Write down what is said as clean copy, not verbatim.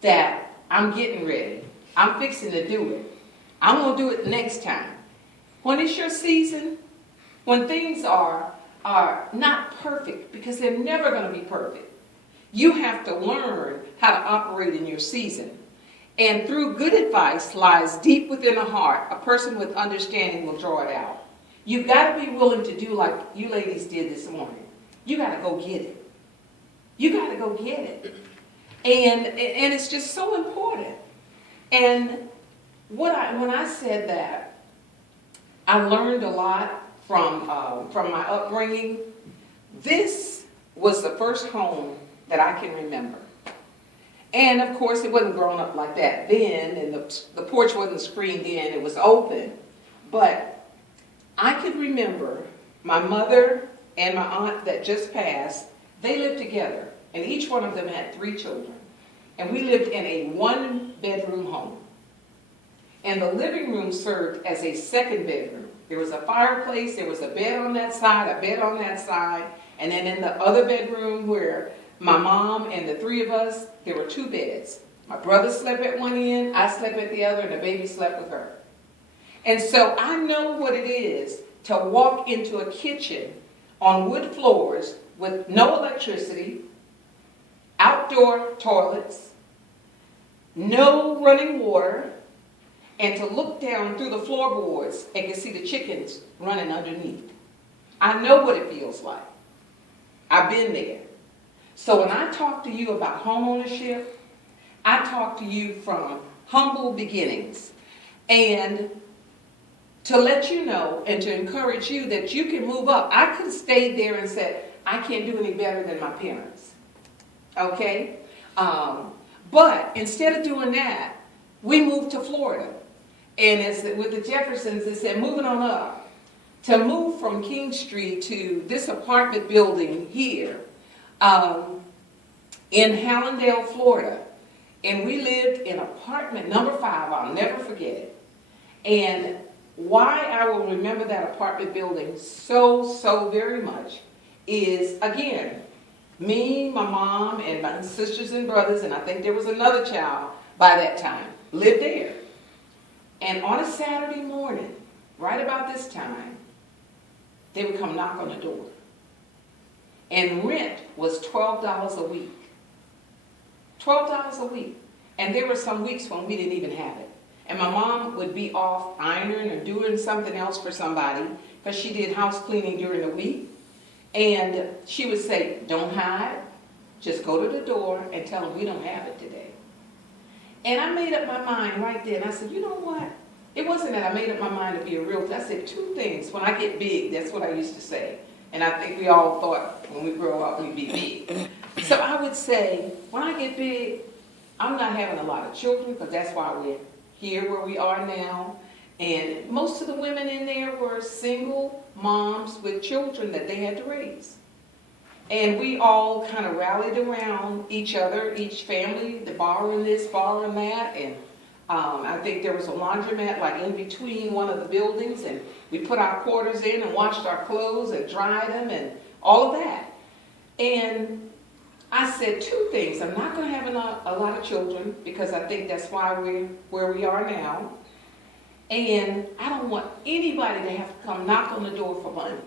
that I'm getting ready. I'm fixing to do it. I'm going to do it next time. When it's your season, when things are not perfect, because they're never going to be perfect, you have to learn how to operate in your season. And through good advice lies deep within the heart. A person with understanding will draw it out. You've got to be willing to do like you ladies did this morning. You got to go get it. You got to go get it. And it's just so important. And when I said that, I learned a lot from my upbringing. This was the first home that I can remember. And of course, it wasn't grown up like that then, and the porch wasn't screened in, it was open. But I could remember my mother and my aunt that just passed, they lived together, and each one of them had 3 children. And we lived in a 1-bedroom home. And the living room served as a 2nd bedroom. There was a fireplace, there was a bed on that side, a bed on that side, and then in the other bedroom where my mom and the 3 of us, there were 2 beds. My brother slept at one end, I slept at the other, and the baby slept with her. And so I know what it is to walk into a kitchen on wood floors with no electricity, outdoor toilets, no running water, and to look down through the floorboards and can see the chickens running underneath. I know what it feels like. I've been there. So when I talk to you about homeownership, I talk to you from humble beginnings. And to let you know and to encourage you that you can move up. I could have stayed there and said, I can't do any better than my parents. Okay? But instead of doing that, we moved to Florida. And as with the Jeffersons, it said, moving on up. To move from King Street to this apartment building here in Hallandale, Florida. And we lived in apartment number 5. I'll never forget it. And why I will remember that apartment building so very much is, again, me, my mom, and my sisters and brothers, and I think there was another child by that time, lived there. And on a Saturday morning, right about this time, they would come knock on the door. And rent was $12 a week. $12 a week. And there were some weeks when we didn't even have it. And my mom would be off ironing or doing something else for somebody because she did house cleaning during the week. And she would say, don't hide, just go to the door and tell them we don't have it today. And I made up my mind right there. And I said, you know what? It wasn't that I made up my mind to be a realtor. I said 2 things. When I get big, that's what I used to say. And I think we all thought when we grow up we'd be big. So I would say, when I get big, I'm not having a lot of children because that's why we're here where we are now. And most of the women in there were single moms with children that they had to raise. And we all kind of rallied around each other, each family, the borrowing this, borrowing that. And I think there was a laundromat like in between one of the buildings, and we put our quarters in and washed our clothes and dried them and all of that. And I said 2 things. I'm not going to have a lot of children because I think that's why we're where we are now. And I don't want anybody to have to come knock on the door for money.